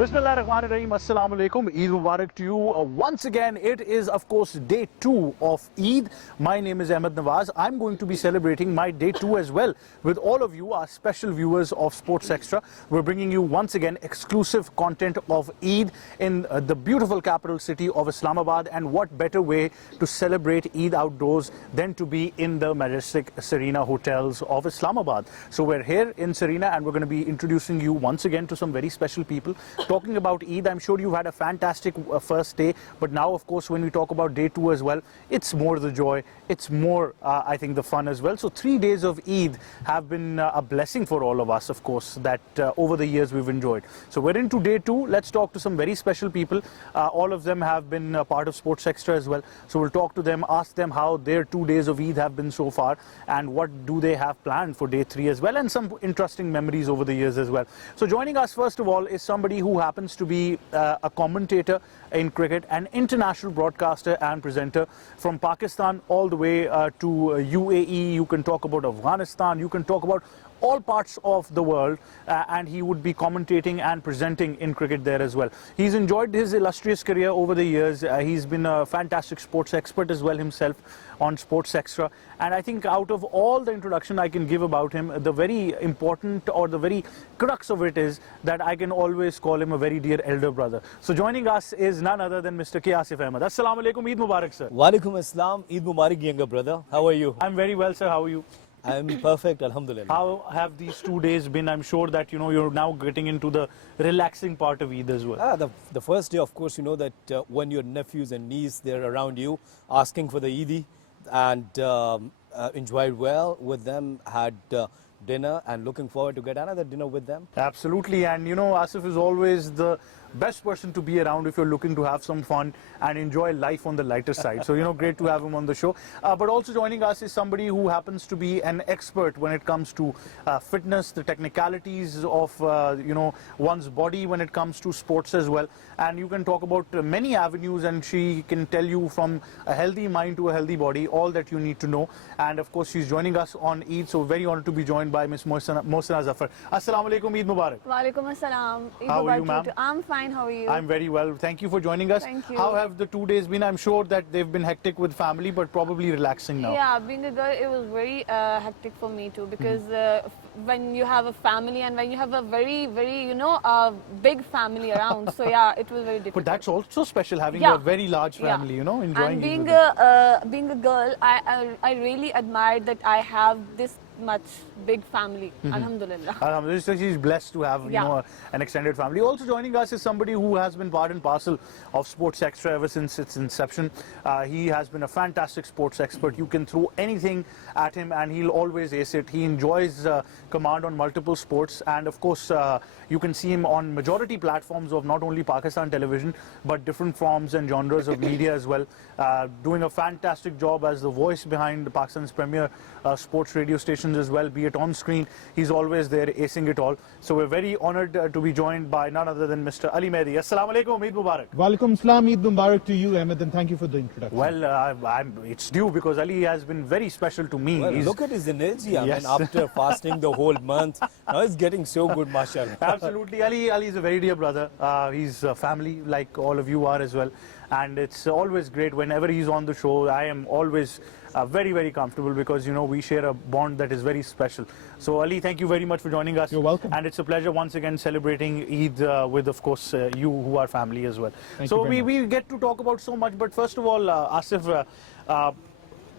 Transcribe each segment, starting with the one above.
Bismillahirrahmanirrahim. Assalamu alaikum. Eid Mubarak to you. Once again, it is, of course, day 2 of Eid. My name is Ahmed Nawaz. I'm going to be celebrating my day 2 as well with all of you, our special viewers of Sports Extra. We're bringing you once again exclusive content of Eid in the beautiful capital city of Islamabad. And what better way to celebrate Eid outdoors than to be in the majestic Serena hotels of Islamabad. So we're here in Serena and we're going to be introducing you once again to some very special people. Talking about Eid, I'm sure you've had a fantastic first day, but now, of course, when we talk about day 2 as well, it's more the joy, it's more, I think, the fun as well. So 3 days of Eid have been a blessing for all of us, of course, that over the years we've enjoyed. So we're into day 2. Let's talk to some very special people. All of them have been part of Sports Extra as well. So we'll talk to them, ask them how their 2 days of Eid have been so far and what do they have planned for day 3 as well, and some interesting memories over the years as well. So joining us, first of all, is somebody who happens to be a commentator in cricket, an international broadcaster and presenter from Pakistan all the way to UAE. You can talk about Afghanistan, you can talk about all parts of the world, and he would be commentating and presenting in cricket there as well. He's enjoyed his illustrious career over the years. He's been a fantastic sports expert as well himself on Sports Extra, and I think out of all the introduction I can give about him, the very important or the very crux of it is that I can always call him a very dear elder brother. So joining us is none other than Mr. K. Asif Ahmed. Assalamu alaikum, Eid Mubarak, sir. Walaikum Assalam, Eid Mubarak, younger brother. How are you? I'm very well, sir. How are you? I'm perfect, alhamdulillah. How have these 2 days been? I'm sure that, you're now getting into the relaxing part of Eid as well. The first day, of course, you know that when your nephews and niece, they're around you asking for the Eid, and enjoyed well with them, had dinner, and looking forward to get another dinner with them. Absolutely, and Asif is always the best person to be around if you're looking to have some fun and enjoy life on the lighter side. So, great to have him on the show. But also joining us is somebody who happens to be an expert when it comes to fitness, the technicalities of, one's body when it comes to sports as well. And you can talk about many avenues, and she can tell you from a healthy mind to a healthy body, all that you need to know. And of course, she's joining us on Eid, so very honored to be joined by Ms. Mohsina Zafar. Assalamu alaikum, Eid Mubarak. Walaikum Assalam. How are you, ma'am? I'm fine, how are you? I'm very well. Thank you for joining us. Thank you. How have the 2 days been? I'm sure that they've been hectic with family, but probably relaxing now. Yeah, being a girl, it was very hectic for me too, because when you have a family and when you have a very, very, big family around, so yeah, it was very difficult. But that's also special, having a very large family, enjoying and being being a girl, I really admired that I have this much big family. Alhamdulillah. Alhamdulillah. She's blessed to have an extended family. Also joining us is somebody who has been part and parcel of Sports Extra ever since its inception. He has been a fantastic sports expert. You can throw anything at him and he'll always ace it. He enjoys command on multiple sports, and of course you can see him on majority platforms of not only Pakistan television but different forms and genres of media as well, doing a fantastic job as the voice behind Pakistan's premier sports radio stations as well, be it on screen. He's always there acing it all. So we're very honored to be joined by none other than Mr. Ali Mehdi. Assalamu alaikum, Eid Mubarak. Walaikum Assalam, Eid Mubarak to you, Ahmed, and thank you for the introduction. Well, it's due because Ali has been very special to me. Well, look at his energy. I mean, after fasting the whole month, now he's getting so good, mashallah. Absolutely. Ali is a very dear brother. He's a family like all of you are as well. And it's always great whenever he's on the show. I am always very, very comfortable because, we share a bond that is very special. So, Ali, thank you very much for joining us. You're welcome. And it's a pleasure once again celebrating Eid with, of course, you who are family as well. So, we get to talk about so much. But first of all, Asif,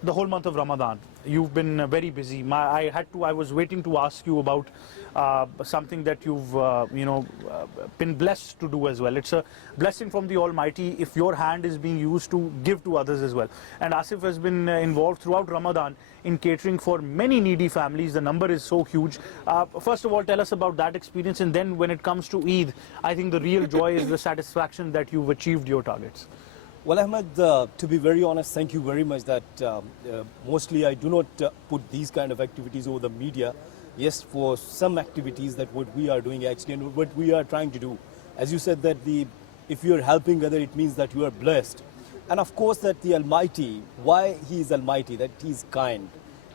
the whole month of Ramadan, you've been very busy. I was waiting to ask you about something that you've, been blessed to do as well. It's a blessing from the Almighty if your hand is being used to give to others as well. And Asif has been involved throughout Ramadan in catering for many needy families. The number is so huge. First of all, tell us about that experience. And then when it comes to Eid, I think the real joy is the satisfaction that you've achieved your targets. Well, Ahmed, to be very honest, thank you very much that mostly I do not put these kind of activities over the media. Yes, for some activities that what we are doing actually and what we are trying to do. As you said that if you are helping other, it means that you are blessed. And of course that the Almighty, why He is Almighty, that He is kind.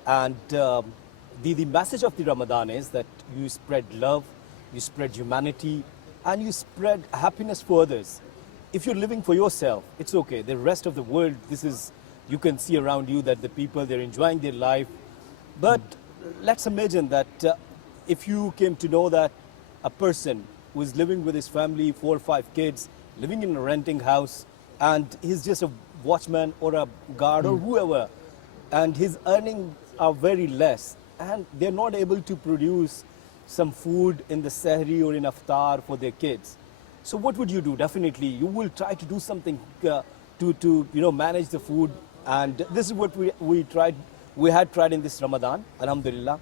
And the message of the Ramadan is that you spread love, you spread humanity, and you spread happiness for others. If you're living for yourself, it's okay. The rest of the world, you can see around you that the people, they're enjoying their life. But let's imagine that if you came to know that a person who is living with his family, 4 or 5 kids, living in a renting house, and he's just a watchman or a guard or whoever, and his earnings are very less, and they're not able to produce some food in the sahri or in iftar for their kids. So what would you do? Definitely, you will try to do something to manage the food, and this is what we tried. We had tried in this Ramadan, alhamdulillah,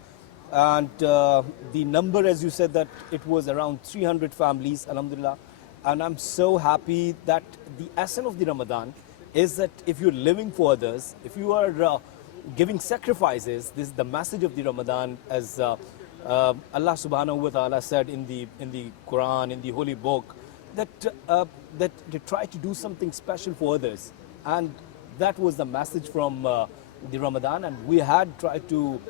and the number, as you said, that it was around 300 families, alhamdulillah, and I'm so happy that the essence of the Ramadan is that if you're living for others, if you are giving sacrifices, this is the message of the Ramadan, as Allah subhanahu wa ta'ala said in the Quran, in the holy book, that they try to do something special for others. And that was the message from the Ramadan, and we had tried to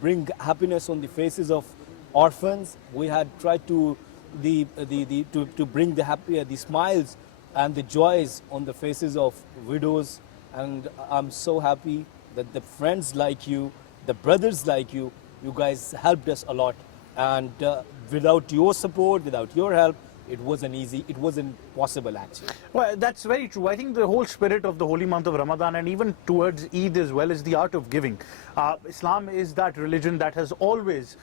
bring happiness on the faces of orphans. We had tried to bring the smiles and the joys on the faces of widows. And I'm so happy that the friends like you, the brothers like you guys helped us a lot. And without your support, without your help, it wasn't easy. It wasn't possible, actually. Well, that's very true. I think the whole spirit of the holy month of Ramadan, and even towards Eid as well, is the art of giving. Islam is that religion that has always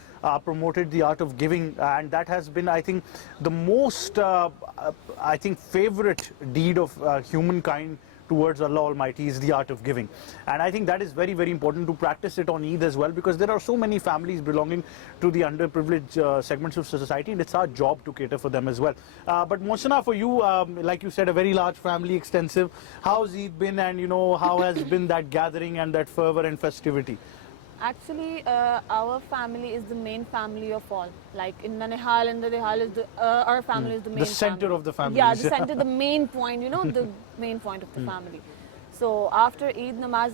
promoted the art of giving, and that has been, I think, the most, favorite deed of humankind towards Allah Almighty is the art of giving. And I think that is very, very important to practice it on Eid as well, because there are so many families belonging to the underprivileged segments of society, and it's our job to cater for them as well. But Mohsina, for you, like you said, a very large family, extensive. How's Eid been, and how has been that gathering and that fervor and festivity? Actually, our family is the main family of all. Like in Nanihal and the Dehal, our family is the main The center family. of the family. Yeah, the center, the main point, the main point of the family. So after Eid Namaz,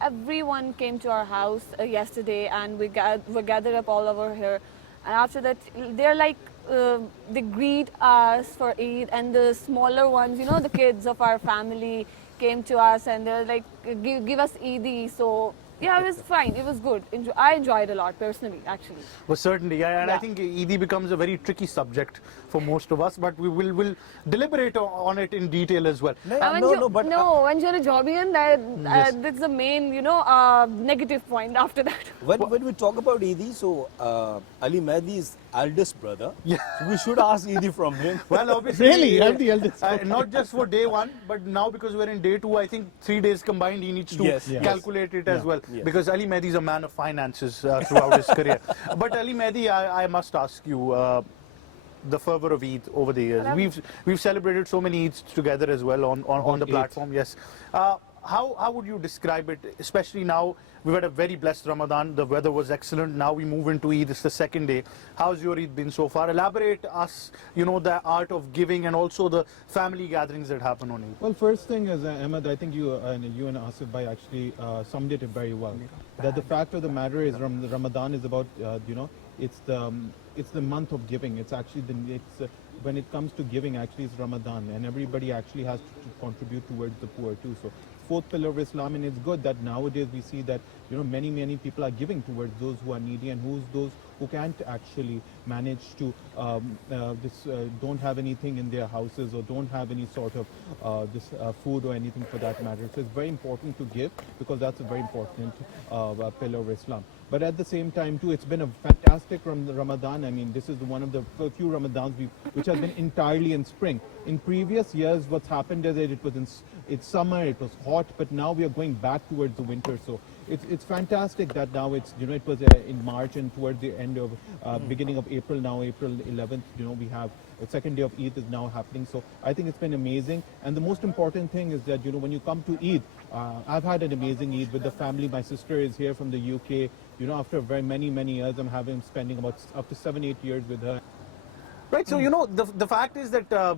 everyone came to our house yesterday, and we gathered up all over here. And after that, they're like, they greet us for Eid, and the smaller ones, the kids of our family came to us, and they're like, give us Eid. So yeah, it was fine. It was good. I enjoyed a lot personally, actually. Well, certainly, yeah, and Yeah. I think Eid becomes a very tricky subject for most of us, but we will deliberate on it in detail as well. When you're a Jobian, that's the main, negative point after that. When we talk about Eid, so Ali Mehdi's eldest brother, Yeah. so we should ask Eid from him. Well, obviously, Really? I'm the eldest. Not just for day one, but now because we're in day two, I think 3 days combined, he needs to Yes, yes. calculate it as well. Yes. Because Ali Mehdi is a man of finances throughout his career. But Ali Mehdi, I must ask you, the fervor of Eid over the years. We've celebrated so many Eids together as well on the platform. Yes. How would you describe it, especially now? We've had a very blessed Ramadan. The weather was excellent. Now we move into Eid. It's the second day. How's your Eid been so far? Elaborate us, the art of giving and also the family gatherings that happen on Eid. Well, first thing is, Ahmed, I think you and Asif Bhai actually summed it very well. That the fact of the matter is, Ramadan is about, it's the month of giving. It's actually when it comes to giving, actually it's Ramadan, and everybody actually has to contribute towards the poor too. So fourth pillar of Islam, and it's good that nowadays we see that many people are giving towards those who are needy and those who can't actually manage to don't have anything in their houses or don't have any sort of food or anything for that matter. So it's very important to give, because that's a very important pillar of Islam. But at the same time too, it's been a fantastic Ramadan. I mean, this is one of the few Ramadans which has been entirely in spring. In previous years, what's happened is that it's summer, it was hot, but now we are going back towards the winter. So it's fantastic that now it was in March, and towards the end of beginning of April, now April 11th, we have the second day of Eid is now happening. So I think it's been amazing. And the most important thing is that when you come to Eid, I've had an amazing Eid with the family. My sister is here from the UK. After very many years, I'm spending about up to 7-8 years with her. Right, so the fact is that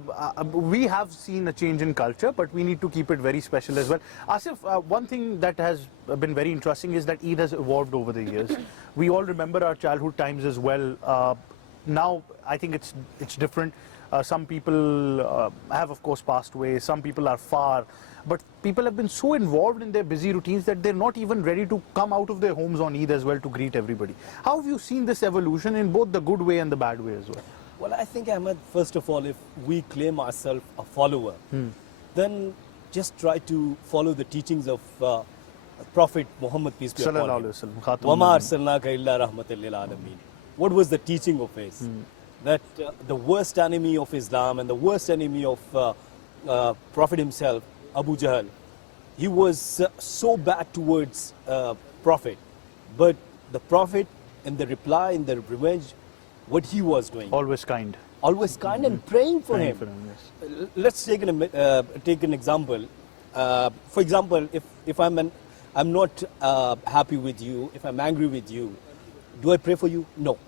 we have seen a change in culture, but we need to keep it very special as well. Asif, one thing that has been very interesting is that Eid has evolved over the years. We all remember our childhood times as well. Now I think it's different. Some people have, of course, passed away. Some people are far. But people have been so involved in their busy routines that they're not even ready to come out of their homes on Eid as well to greet everybody. How have you seen this evolution in both the good way and the bad way as well? Well, I think, Ahmed, first of all, if we claim ourselves a follower, then just try to follow the teachings of Prophet Muhammad, peace be upon him. Sallallahu Alaihi Wasallam, Khatamul وَمَا Nabiyyin. أَرْسَلْنَاكَ إِلَّا رَحْمَةً لِلْعَالَمِينَ. What was the teaching of his? That the worst enemy of Islam and the worst enemy of Prophet himself, Abu Jahl, he was so bad towards Prophet. But the Prophet, in the reply, in the revenge, what he was doing, Always kind. always kind and praying for Praying him. for him, yes. Let's take an example. For example, if I'm not happy with you, if I'm angry with you, do I pray for you? No.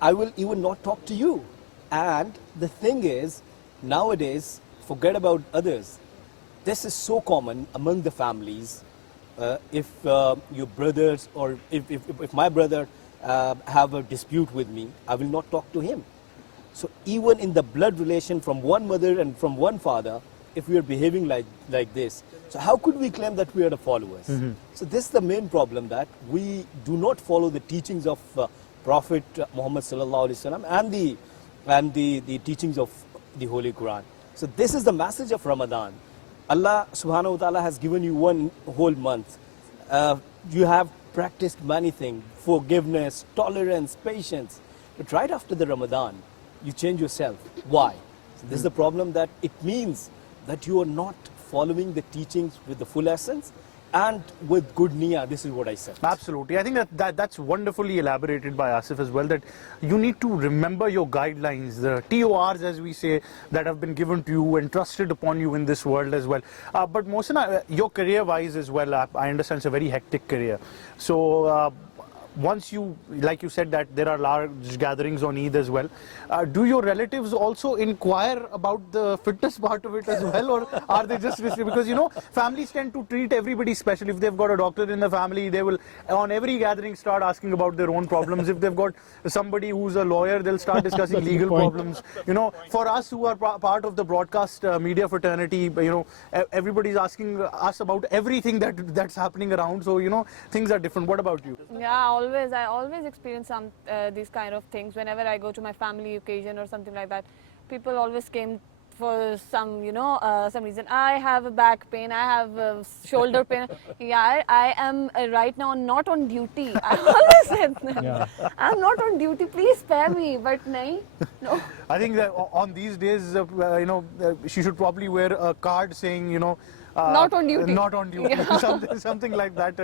I will even not talk to you. And the thing is, nowadays, forget about others. This is so common among the families. If your brothers or if my brother have a dispute with me, I will not talk to him. So even in the blood relation from one mother and from one father, if we are behaving like this, so how could we claim that we are the followers? So this is the main problem, that we do not follow the teachings of Prophet Muhammad sallallahu alaihi wasallam and the teachings of the Holy Quran. So this is the message of Ramadan. Allah subhanahu wa ta'ala has given you one whole month. You have practiced many things: forgiveness, tolerance, patience. But right after the Ramadan, you change yourself. Why? So this is the problem, that it means that you are not following the teachings with the full essence and with good niyyah. This is what I said. Absolutely. I think that's wonderfully elaborated by Asif as well, that you need to remember your guidelines, the TORs, as we say, that have been given to you and trusted upon you in this world as well. But Mohsin, your career-wise as well, I understand it's a very hectic career. So once you, like you said, that there are large gatherings on Eid as well, do your relatives also inquire about the fitness part of it as well, or are they just listening? Because, you know, families tend to treat everybody special. If they've got a doctor in the family, they will, on every gathering, start asking about their own problems. If they've got somebody who's a lawyer, they'll start discussing legal problems. You know, for us who are part of the broadcast media fraternity, you know, everybody's asking us about everything that's happening around. So, you know, things are different. What about you? Yeah, I always experience these kind of things whenever I go to my family occasion or something like that. People always came for some, you know, some reason. I have a back pain, I have a shoulder pain. Yeah, I am right now not on duty. I always said that. Yeah. I'm not on duty, please spare me. But no. I think that on these days, you know, she should probably wear a card saying, you know, Not on duty. Not on duty. Yeah. something like that.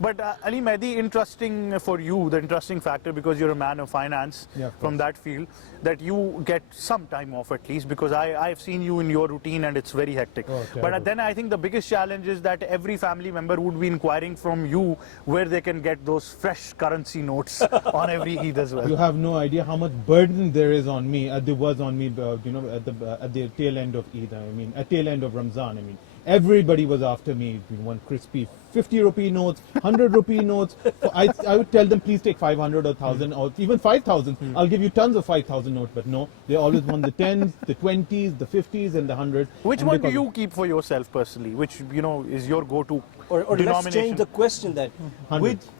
But Ali Mehdi, interesting for you, the interesting factor, because you're a man of finance from that field, that you get some time off at least, because I've seen you in your routine and it's very hectic. But then I think the biggest challenge is that every family member would be inquiring from you where they can get those fresh currency notes on every Eid as well. You have no idea how much burden there is on me, there was on me, you know, at the tail end of Eid. I mean, at tail end of Ramzan. I mean, everybody was after me. We want crispy 50 rupee notes, 100 rupee notes. I would tell them, please take 500 or 1,000 or even 5,000. I'll give you tons of 5,000 notes. But no, they always want the 10s, the 20s, the 50s and the 100s. Which and one do because- you keep for yourself personally? Which, you know, is your go-to Or let's denomination? change the question, that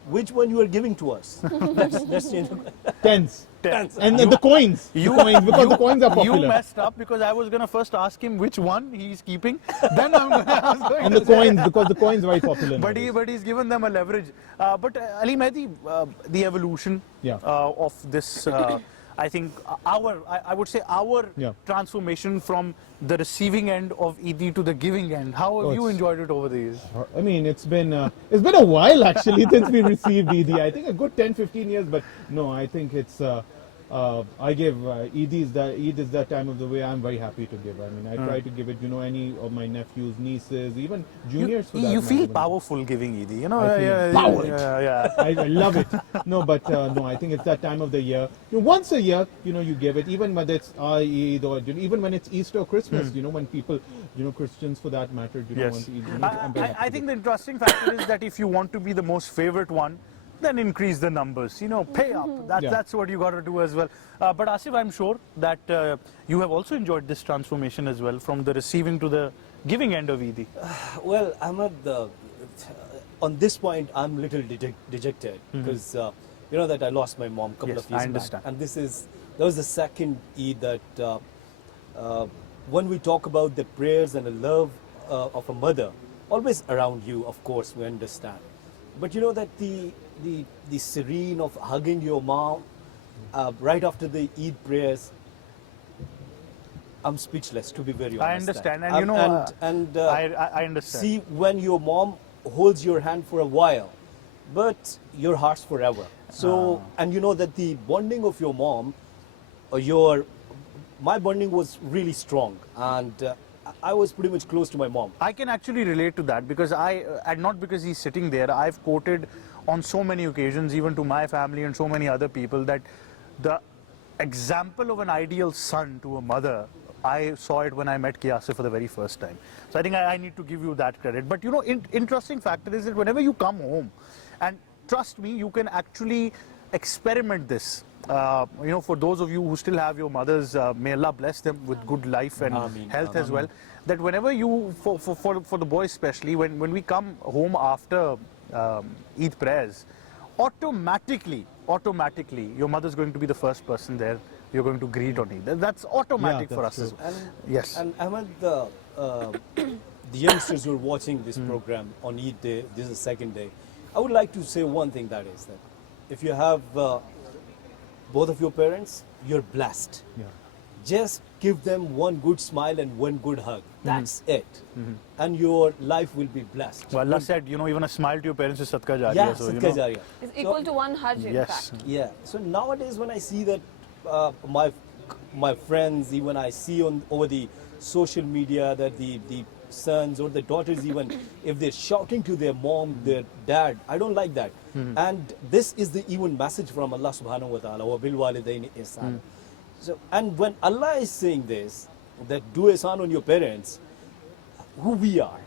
which one you are giving to us? let's change the question. Tens. Tens. And the coins. The coins, because the coins are popular. You messed up, because I was going to first ask him which one he's keeping. Then I'm going to ask him. And the coins, because the coins are very popular. But nowadays. he's given them a leverage. But Ali Mehdi, the evolution of this, I think I would say our transformation from the receiving end of Eid to the giving end. How have you enjoyed it over the years? I mean, it's been a while actually since we received Eid. I think a good 10-15 years, but no, I think it's I give Eid is that time of the way I'm very happy to give. I mean, I try to give it, you know, any of my nephews, nieces, even juniors. You feel powerful giving Eid, you know. I feel powered. Yeah. I love it. No, but no, I think it's that time of the year. You know, once a year, you know, you give it, even whether it's Eid or even when it's Easter or Christmas. You know, when people, you know, Christians for that matter, you know, want to eat. I'm very happy I to think give. the interesting factor is that if you want to be the most favorite one, then increase the numbers. Pay up. Yeah. That's what you got to do as well. But Asif, I'm sure that you have also enjoyed this transformation as well, from the receiving to the giving end of Eid. Well, Ahmed, on this point, I'm a little dejected because you know that I lost my mom a couple Yes, of years I understand. back, and that was the second Eid that when we talk about the prayers and the love of a mother, always around you, of course, we understand. But you know that the serene of hugging your mom right after the Eid prayers, I'm speechless, to be very honest. I understand, and I understand. See, when your mom holds your hand for a while, but your heart's forever. So, and you know that the bonding of your mom, my bonding was really strong, and I was pretty much close to my mom. I can actually relate to that because and not because he's sitting there, I've quoted on so many occasions, even to my family and so many other people, that the example of an ideal son to a mother, I saw it when I met Kiyasir for the very first time. So I think I need to give you that credit. But interesting factor is that whenever you come home, and trust me, you can actually experiment this. For those of you who still have your mothers, may Allah bless them with good life and Ameen. health as well. That whenever you, for the boys especially, when we come home after Eid prayers, automatically, your mother's going to be the first person there. You're going to greet on Eid. That's automatic for us. that's As well. Yes. And Ahmed, the youngsters who are watching this program on Eid Day, this is the second day, I would like to say one thing, that is that if you have both of your parents, you're blessed. Yeah. Just give them one good smile and one good hug. That's it. And your life will be blessed. Well, Allah said, even a smile to your parents is sadqa jariyah. Yeah, So, Sadqa Jariyah. It's equal to one Hajj, in Yes. fact. Yeah. So nowadays, when I see that my friends, even I see over the social media that the sons or the daughters, even if they're shouting to their mom, their dad, I don't like that. And this is the even message from Allah subhanahu wa ta'ala, wa bil walidaini ihsan. So, and when Allah is saying this, that do ihsan on your parents, who we are,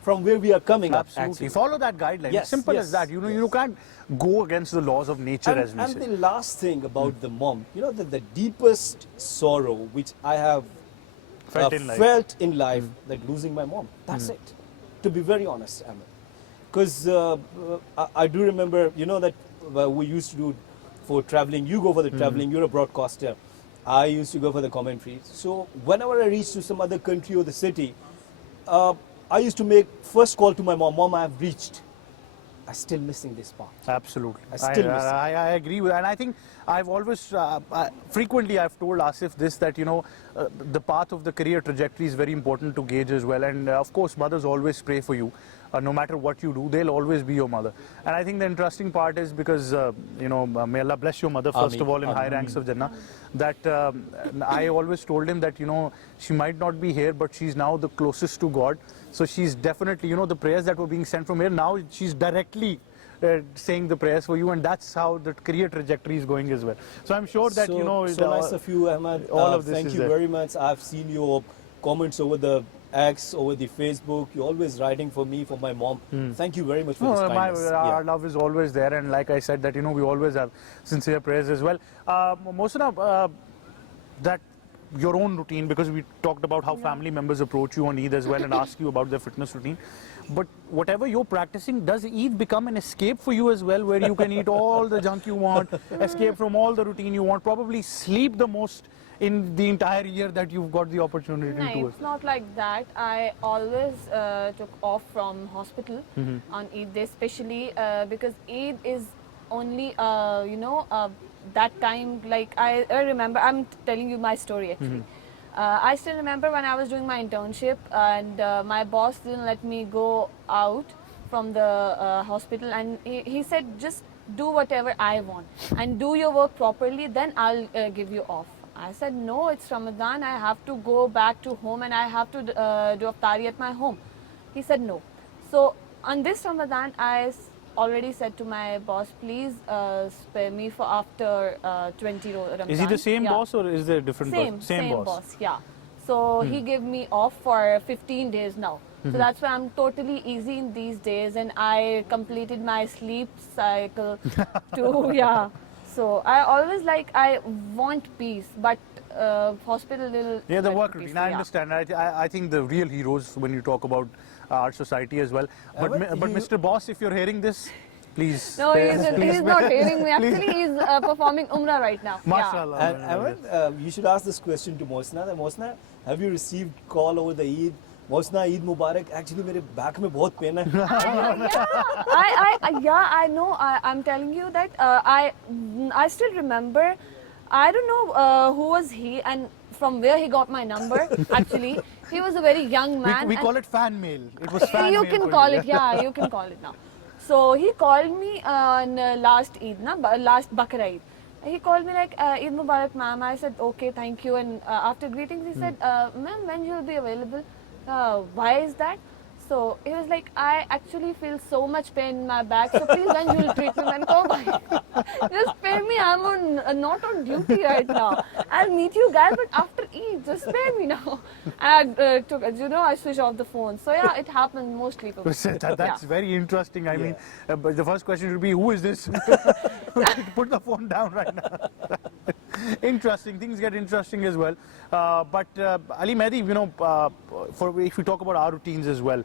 from where we are coming up, Absolutely. actually. Follow that guideline. Yes, It's simple yes, as that. You yes. can't go against the laws of nature, as we And say. the last thing about the mom, the deepest sorrow which I have Felt in life. that losing my mom. That's it. To be very honest, Ahmed. Because I do remember, that we used to do for traveling. You go for the traveling, you're a broadcaster. I used to go for the commentary. So whenever I reach to some other country or the city, I used to make first call to my mom. Mom, I have reached. I'm still missing this part. Absolutely. I still miss it. I agree with, and I think I've always, frequently I've told Asif this, that, the path of the career trajectory is very important to gauge as well. And of course, mothers always pray for you. No matter what you do, they'll always be your mother. And I think the interesting part is because, may Allah bless your mother, first of all, in high ranks of Jannah, that I always told him that, she might not be here, but she's now the closest to God. So she's definitely, the prayers that were being sent from here, now she's directly saying the prayers for you, and that's how the career trajectory is going as well. So I'm sure that, So nice of you, Ahmed. all of this thank is you there. very much. I've seen your comments over the X, over the Facebook. You're always writing for me, for my mom. Thank you very much for this kindness. Our love is always there, and like I said, that we always have sincere prayers as well. Mohsina, that your own routine, because we talked about how family members approach you on Eid as well and ask you about their fitness routine. But whatever you're practicing, does Eid become an escape for you as well, where you can eat all the junk you want, escape from all the routine you want, probably sleep the most in the entire year that you've got the opportunity No, to? it's not like that. I always took off from hospital on Eid day, especially because Eid is only, that time, like I remember, I'm telling you my story actually. I still remember when I was doing my internship and my boss didn't let me go out from the hospital, and he said, just do whatever I want and do your work properly, then I'll give you off. I said, no, it's Ramadan, I have to go back to home and I have to do iftari at my home. He said no. So on this Ramadan, I already said to my boss, please spare me for after 20 Ramadan. Is he the same Yeah. boss or is there a different Same, boss? same boss, yeah. So he gave me off for 15 days now. So that's why I'm totally easy in these days, and I completed my sleep cycle too. Yeah. So I always I want peace, but hospital will. Yeah, the let work peace, routine. I yeah. understand. I think the real heroes when you talk about our society as well. But But you- Mr. Boss, if you're hearing this, please. No, he's not hearing me. Please. Actually, he's performing Umrah right now. Yeah. Mashallah. And Ahmed, you should ask this question to Mohsina. That Mohsina, have you received call over the Eid? Mohsina, Eid Mubarak. Actually, मेरे back में बहुत pain है. I know. I'm telling you that I still remember. I don't know who was he and from where he got my number. Actually, he was a very young man. We and- call it fan mail. It was fan you mail. can for call you. it, yeah, you can call it now. So he called me on last Eid, last Bakr Eid. He called me like, Eid Mubarak, ma'am. I said, okay, thank you. And after greetings, he said, ma'am, when you'll be available? Why is that? So he was like, I actually feel so much pain in my back. So please, when you'll treat me, man, come on. Just spare me. I'm on not on duty right now. I'll meet you guys, but after Eid, just spare me now. And I took, I switched off the phone. So yeah, it happens mostly. For That's yeah. very interesting. I Yeah. mean, but the first question would be, who is this? Put the phone down right now. Interesting. Things get interesting as well. But Ali Mehdi, if we talk about our routines as well,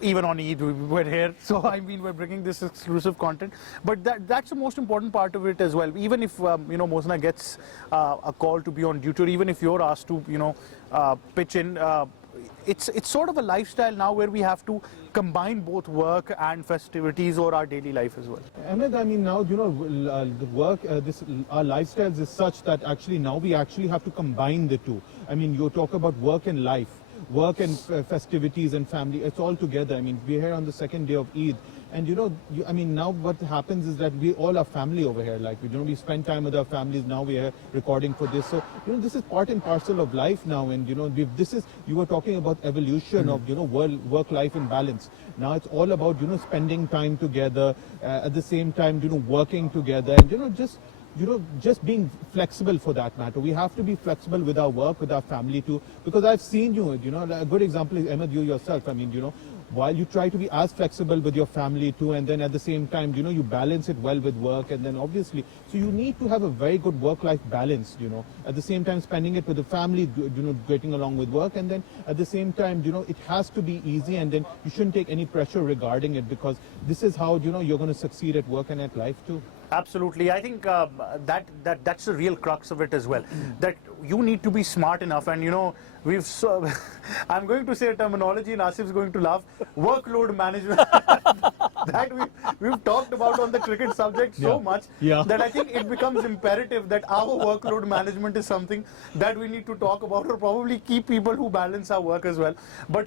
even on Eid, we're here. So, I mean, we're bringing this exclusive content. But that's the most important part of it as well. Even if, Mohsina gets a call to be on duty, or even if you're asked to, pitch in, it's sort of a lifestyle now where we have to combine both work and festivities or our daily life as well. Ahmed, I mean, now, the work, our lifestyles is such that actually now we actually have to combine the two. I mean, you talk about work and life, work and festivities and family, it's all together. I mean, we're here on the second day of Eid. And I mean, now what happens is that we all are family over here. Like, we spend time with our families. Now we are recording for this. So, this is part and parcel of life now. And, you were talking about evolution of, work-life and balance. Now it's all about, spending time together, at the same time, working together and, just being flexible for that matter. We have to be flexible with our work, with our family too, because I've seen you, a good example is Ahmed, you yourself. I mean, while you try to be as flexible with your family too, and then at the same time, you balance it well with work, and then obviously, so you need to have a very good work-life balance, at the same time spending it with the family, getting along with work, and then at the same time, it has to be easy, and then you shouldn't take any pressure regarding it, because this is how, you're going to succeed at work and at life too. Absolutely. I think that's the real crux of it as well. That you need to be smart enough, and I'm going to say a terminology and Asif's going to laugh. Workload management. That we've talked about on the cricket subject so much that I think it becomes imperative that our workload management is something that we need to talk about, or probably keep people who balance our work as well. But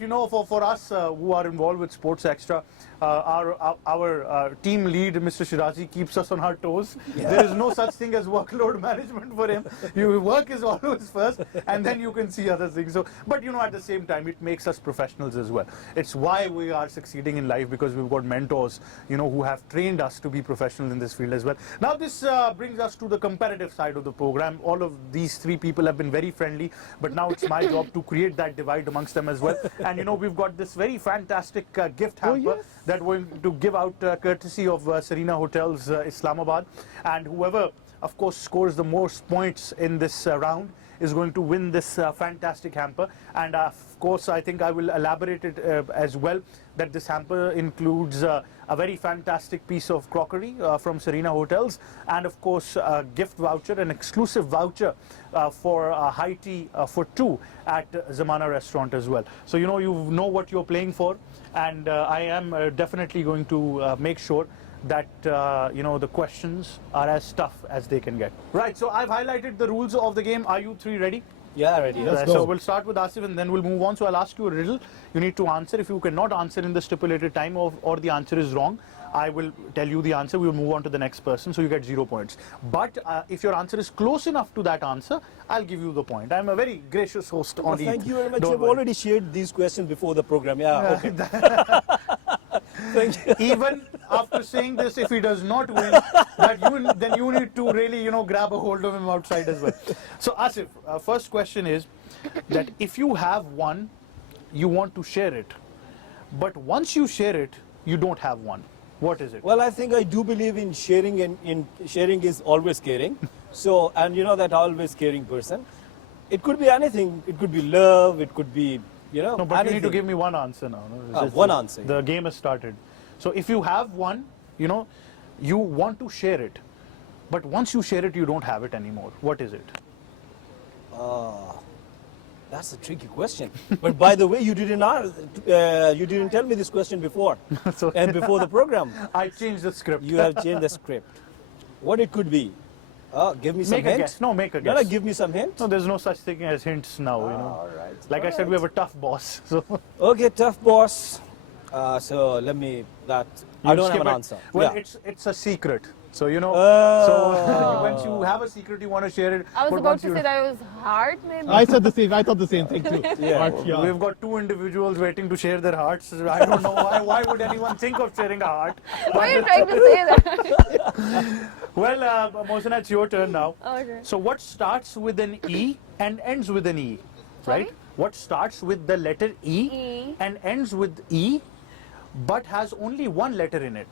for us who are involved with Sports Extra, our team lead, Mr. Shirazi, keeps us on our toes. There is no such thing as workload management for him. Your work is always first, and then you can see other things. So, but at the same time, it makes us professionals as well. It's why we are succeeding in life, because we've got mentors, who have trained us to be professionals in this field as well. Now, this brings us to the competitive side of the program. All of these three people have been very friendly, but now it's my job to create that divide amongst them as well. And we've got this very fantastic gift hamper that we're going to give out courtesy of Serena Hotels Islamabad, and whoever of course scores the most points in this round is going to win this fantastic hamper. And of course, I think I will elaborate it as well, that this hamper includes a very fantastic piece of crockery from Serena Hotels, and of course a gift voucher, an exclusive voucher for high tea for two at Zamana restaurant as well. So you know what you're playing for, and I am definitely going to make sure that the questions are as tough as they can get. Right, so I've highlighted the rules of the game. Are you three ready? Yeah, ready. Let's go. So we'll start with Asif and then we'll move on. So I'll ask you a riddle. You need to answer. If you cannot answer in the stipulated time, or the answer is wrong, I will tell you the answer. We will move on to the next person, so you get 0 points. But if your answer is close enough to that answer, I'll give you the point. I'm a very gracious host on Thank Eid. you very much. Don't You've worry. already shared these questions before the program. Yeah, okay. Thank you. Even after saying this, if he does not win, then you need to really, grab a hold of him outside as well. So Asif, first question is that if you have won you want to share it, but once you share it, you don't have one. What is it? Well, I think I do believe in sharing, and in sharing is always caring. So, and you know that always caring person. It could be anything. It could be love. It could be, you know, No, but you need to anything. give me one answer now. No? It's just one answer. The game has started. So if you have one, you know, you want to share it, but once you share it, you don't have it anymore. What is it? That's a tricky question. But by the way, you didn't tell me this question before, So- and before the program. I changed the script. You have changed the script. What it could be? Give me some Make a hint. guess. No, make a No, guess. give me some hint. No, there's no such thing as hints now, you know. All right. Like I said, we have a tough boss. So Okay, tough boss. So let me. That I you don't have skip an it. answer. Well, Yeah. it's a secret. So you know. Oh. So once you have a secret, you want to share it. I was but about once to you- say that it was heart, maybe. I said the same. I thought the same thing too. Yeah. But, yeah. We've got two individuals waiting to share their hearts. I don't know why. Why would anyone think of sharing a heart? Why are you trying to say that? Well, Mohsena, it's your turn now. Okay. So what starts with an E and ends with an E, right? Sorry? What starts with the letter E, E. and ends with E, but has only one letter in it?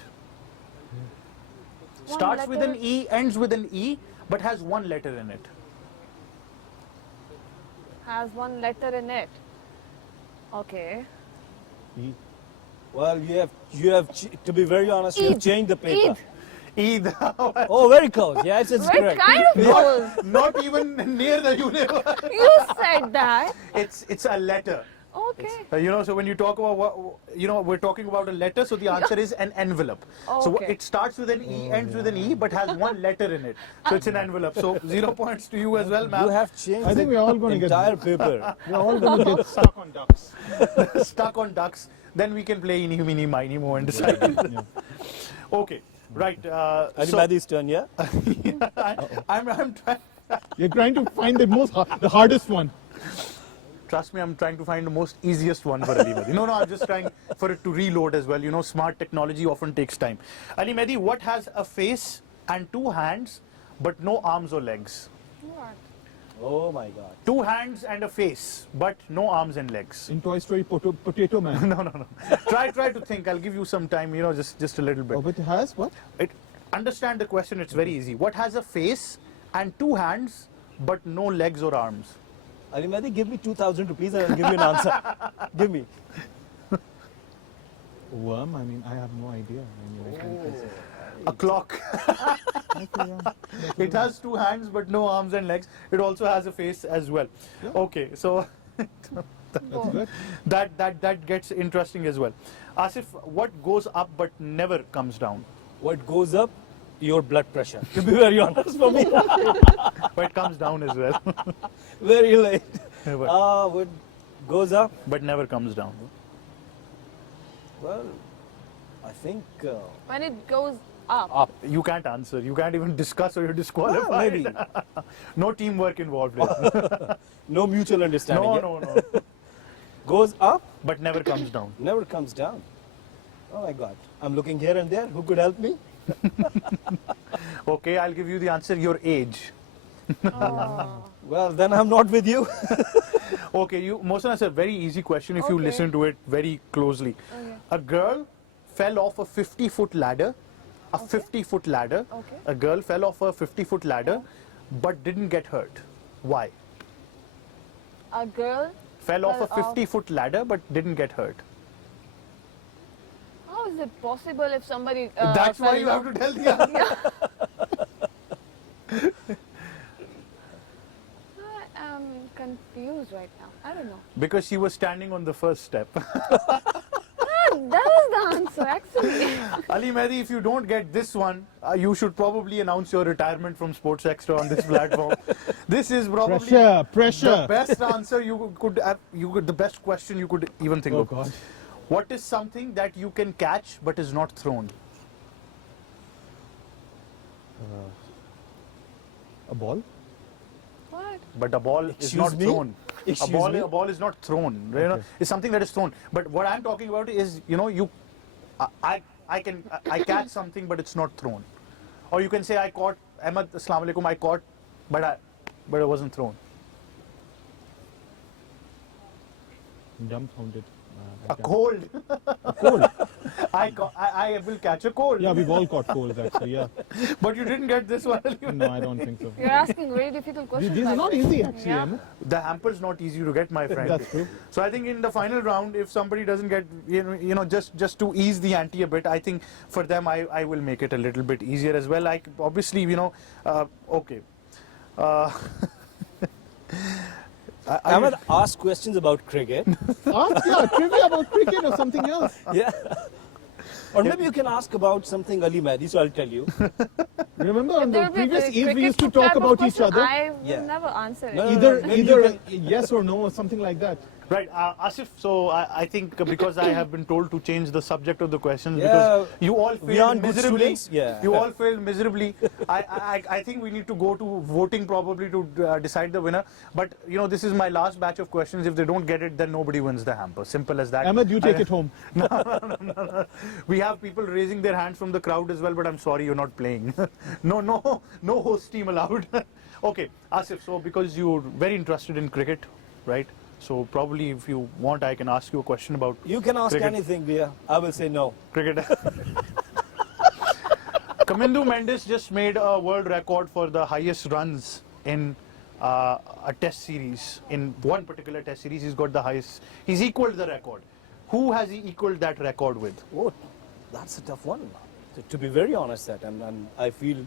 One Starts with an letter? E, ends with an E, but has one letter in it. Has one letter in it. Okay. Well, you have to be very honest. You have Eid. changed the paper. Eid. Either. Oh, very close. Yes, it's Right, correct. kind of close. Not even near the universe. You said that. It's a letter. Okay. You know, so when you talk about what, you know, we're talking about a letter, so the answer is an envelope. So Okay. it starts with an E, ends with an E, but has one letter in it. So it's an envelope. So 0 points to you as well, You ma'am. have changed. I think the we're all gonna get- entire paper. We're all going to get stuck on ducks. Stuck on ducks. Then we can play Eeny, Meeny, Miny, Mo and decide. Yeah. Okay, right. Ali So Mahdi's turn, yeah? I'm trying. You're trying to find the hardest one. Trust me, I'm trying to find the most easiest one for Ali Mehdi. No, I'm just trying for it to reload as well. You know, smart technology often takes time. Ali Mehdi, what has a face and two hands, but no arms or legs? What? Oh my God. Two hands and a face, but no arms and legs. In Toy Story, Potato Man. No. Try to think. I'll give you some time. You know, just a little bit. Oh, but it has what? Understand the question. It's very easy. What has a face and two hands, but no legs or arms? Ali Mahdi, give me 2,000 rupees and I'll give you an answer. Give me. Worm? I mean, I have no idea. I mean, I think A clock. okay, yeah. It has two hands, but no arms and legs. It also has a face as well. Yeah. Okay, so That's good. that gets interesting as well. Asif, what goes up but never comes down? What goes up? Your blood pressure. To be very honest for me. But it comes down as well. Very late. But- What goes up? but never comes down. Well, I think When it goes up. up. You can't answer. You can't even discuss or you're disqualified. Maybe. No teamwork involved. Here. No mutual understanding. No, yeah? no. Goes up, But never comes down. never comes down. Oh my God. I'm looking here and there. Who could help me? Okay, I'll give you the answer. Your age. Oh. Well, then I'm not with you. Okay, Mohsen, that's a very easy question if you Okay. listen to it very closely. Okay. A girl fell off a 50-foot ladder. A 50-foot ladder. Okay. A girl fell off a 50-foot ladder, but didn't get hurt. Why? A girl. Fell off a Fell off. 50-foot ladder, but didn't get hurt. How is it possible if somebody? That's why fell you have off- to tell the answer. I am confused right now. I don't know. Because she was standing on the first step. That was the answer, actually. Ali Mehdi, if you don't get this one, you should probably announce your retirement from Sports Extra on this platform. This is probably Pressure. the best answer you could have, the best question you could even think Oh, of. God. What is something that you can catch but is not thrown? A ball? What? But a ball is Excuse not me? thrown. Excuse me? A ball is not thrown. You know, Okay. it's something that is thrown. But what I'm talking about is, you know, I catch something but it's not thrown. Or you can say I caught Ahmed, Assalamu alaikum, I caught, but it wasn't thrown. dumbfounded. A cold. A cold. I will catch a cold. Yeah, we've all caught colds actually. Yeah. But you didn't get this one. No, I don't think so. You're asking very difficult questions. These are by not the way. easy actually. Yeah. Emma. The hamper's not easy to get, my friend. That's true. So I think in the final round, if somebody doesn't get, just to ease the ante a bit, I think for them, I will make it a little bit easier as well. Like, obviously, okay. Ahmed, ask questions about cricket. Ask trivia about cricket or something else. Yeah. Or maybe you can ask about something Ali Mehdi, so I'll tell you. Remember on There the will be a previous Eid we cricket used to type talk of about each question. other. I will Yeah. never answer it. No, Either yes or no or something like that. Right, Asif, so I think because I have been told to change the subject of the questions Yeah, because you all we failed aren't good miserably. students, yeah. You all failed miserably. I think we need to go to voting probably to decide the winner. But, this is my last batch of questions. If they don't get it, then nobody wins the hamper. Simple as that. Ahmed, you take it home. No. We have people raising their hands from the crowd as well, but I'm sorry you're not playing. No host team allowed. Okay, Asif, so because you're very interested in cricket, right? So probably if you want, I can ask you a question about You can ask cricket. anything, dear. I will say no. Cricket. Kamindu Mendes just made a world record for the highest runs in a test series. In one particular test series, he's got the highest. He's equaled the record. Who has he equaled that record with? Oh, that's a tough one. To be very honest, and I feel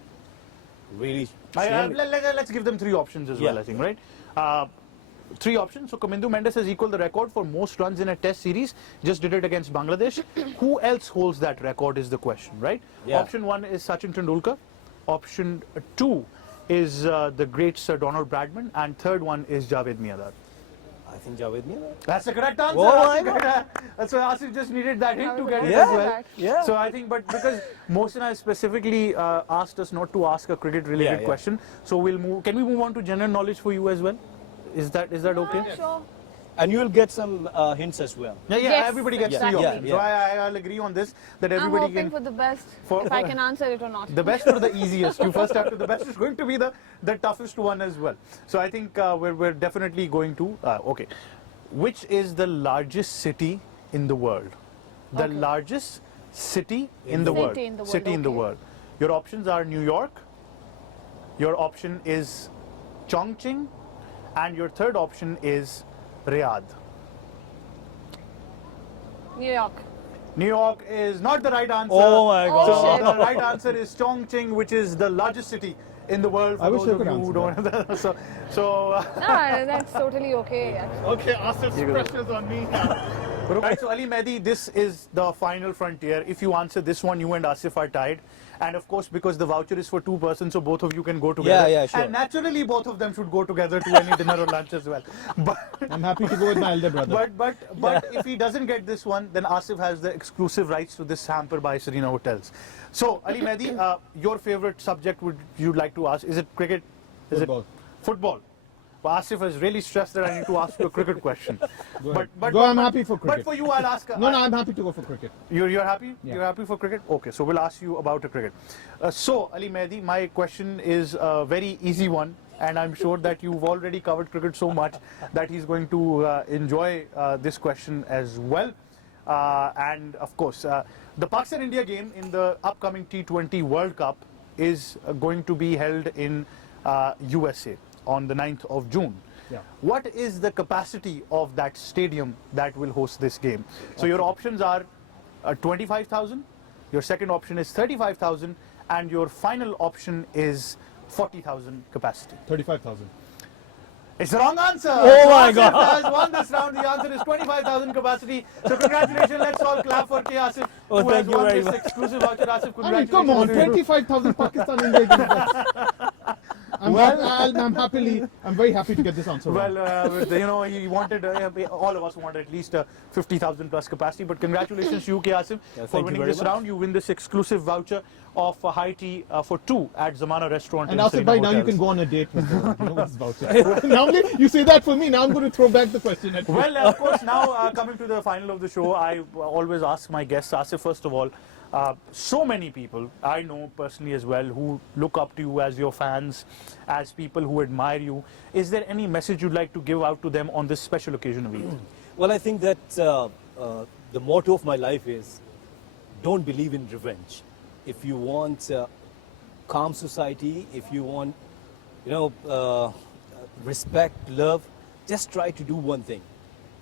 really shamed. Let's give them three options as well, Yeah. I think, right? Three options. So Kamindu Mendes has equaled the record for most runs in a test series. Just did it against Bangladesh. Who else holds that record is the question, right? Yeah. Option one is Sachin Tendulkar. Option two is the great Sir Donald Bradman. And third one is Javed Miandar. I think Javed Miandar. That's the correct answer. Oh, I Asif. That's why Asif just needed that hint to get it Yeah. as well. Yeah. So I think, but because Mohsin specifically asked us not to ask a cricket-related Yeah. question, so we'll move. Can we move on to general knowledge for you as well? Is that okay? Sure. And you will get some hints as well. Yeah, Yes, everybody gets three exactly. options. So I'll agree on this that I'm everybody hoping can. for the best, for- if I can answer it or not. The best or the easiest? You first have to. The best is going to be the toughest one as well. So I think we're definitely going to. Okay, which is the largest city in the world? The Okay. largest city in the world. City in the world, City in the okay. world. Your options are New York. Your option is Chongqing, and your third option is Riyadh. New York. New York is not the right answer. Oh my Oh, So shit. the right answer is Chongqing, which is the largest city in the world. For I wish those I of could you who answer don't. so No, that's totally okay. Actually. Okay, Asif's pressure's on me. right. So Ali Mehdi, this is the final frontier. If you answer this one, you and Asif are tied. And of course, because the voucher is for two persons, so both of you can go together. Yeah, sure. And naturally, both of them should go together to any dinner or lunch as well. But I'm happy to go with my elder brother. But if he doesn't get this one, then Asif has the exclusive rights to this hamper by Serena Hotels. So Ali Mehdi, your favorite subject would you like to ask? Is it cricket? Is Football. it football? Well, Asif has really stressed that I need to ask you a cricket question. Go ahead. I'm happy for cricket. But for you, I'll ask. No, I'm happy to go for cricket. You're happy? Yeah. You're happy for cricket? Okay, so we'll ask you about a cricket. So, Ali Mehdi, my question is a very easy one, and I'm sure that you've already covered cricket so much that he's going to enjoy this question as well. And of course, the Pakistan-India game in the upcoming T20 World Cup is going to be held in USA on the 9th of June. Yeah. What is the capacity of that stadium that will host this game? So your options are 25,000, your second option is 35,000, and your final option is 40,000 capacity. 35,000. It's the wrong answer. Oh So my Asif God. has won this round. The answer is 25,000 capacity. So congratulations. Let's all clap for K. Asif, Oh, who has thank you won very this much. exclusive voucher. Asif, I mean, congratulations. come on, to you. 25,000 Pakistan India. I'm very happy to get this answer. Well, wrong. he wanted, all of us wanted at least a 50,000 plus capacity. But congratulations to you, K. Asif, for thank you winning very this much. round. You win this exclusive voucher of high tea for two at Zamana Restaurant. And in Asif Serena bhai, now you Hotels. can go on a date with her. You know what it's about. Normally, you say that for me. Now I'm going to throw back the question at you. Well, of course, now coming to the final of the show, I always ask my guests, Asif, first of all, so many people I know personally as well who look up to you as your fans, as people who admire you. Is there any message you'd like to give out to them on this special occasion of Eid? Well, I think that the motto of my life is don't believe in revenge. If you want calm society, if you want, respect, love, just try to do one thing.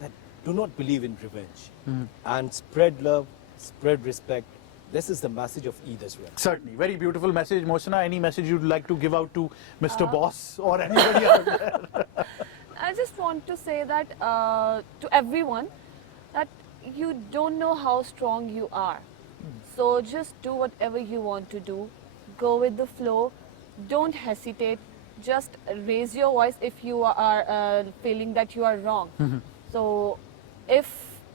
That do not believe in revenge and spread love, spread respect. This is the message of Eid as well. Certainly. Very beautiful message. Mohsina, any message you'd like to give out to Mr. Boss or anybody out there? I just want to say that to everyone that you don't know how strong you are. So just do whatever you want to do. Go with the flow. Don't hesitate. Just raise your voice if you are feeling that you are wrong. So if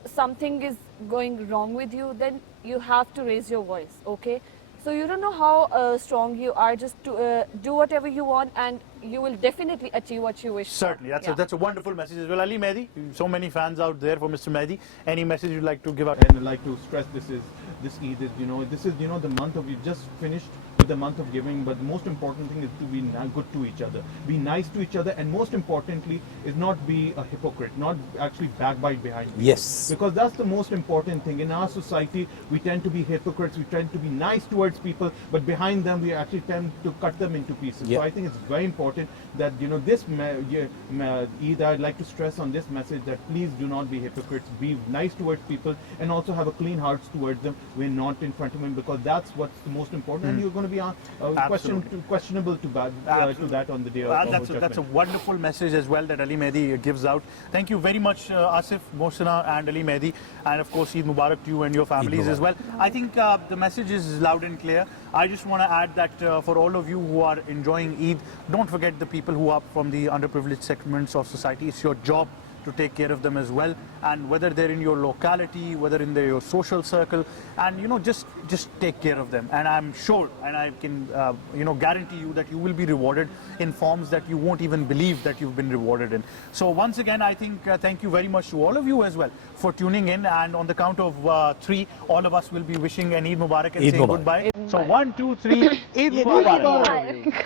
something is going wrong with you, then you have to raise your voice, okay? So you don't know how strong you are, just to do whatever you want and you will definitely achieve what you wish for. Certainly. That's a wonderful message as well. Ali Mehdi, so many fans out there for Mr. Mehdi. Any message you'd like to give out? And I'd like to stress this Eid is, this is, the month of, we just finished with the month of giving, but the most important thing is to be good to each other, be nice to each other, and most importantly is not be a hypocrite, not actually backbite behind people. Yes. Because that's the most important thing. In our society, we tend to be hypocrites, we tend to be nice towards people, but behind them we actually tend to cut them into pieces. Yeah. So I think it's very important that, this Eid, I'd like to stress on this message that please do not be hypocrites, be nice towards people, and also have a clean heart towards them. We're not in front of them, because that's what's the most important. And you're going to be questionable to that on the day of That's a wonderful message as well that Ali Mehdi gives out. Thank you very much, Asif, Mohsina and Ali Mehdi, and of course Eid Mubarak to you and your families as well. I think the message is loud and clear. I just want to add that for all of you who are enjoying Eid, don't forget the people who are from the underprivileged segments of society. It's your job to take care of them as well, and whether they're in your locality, whether in your social circle, and just take care of them. And I'm sure, and I can guarantee you that you will be rewarded in forms that you won't even believe that you've been rewarded in. So once again, I think thank you very much to all of you as well for tuning in, and on the count of 3, all of us will be wishing an Eid Mubarak and Eid saying Mubarak. goodbye. So 1, 2, 3, Eid Mubarak.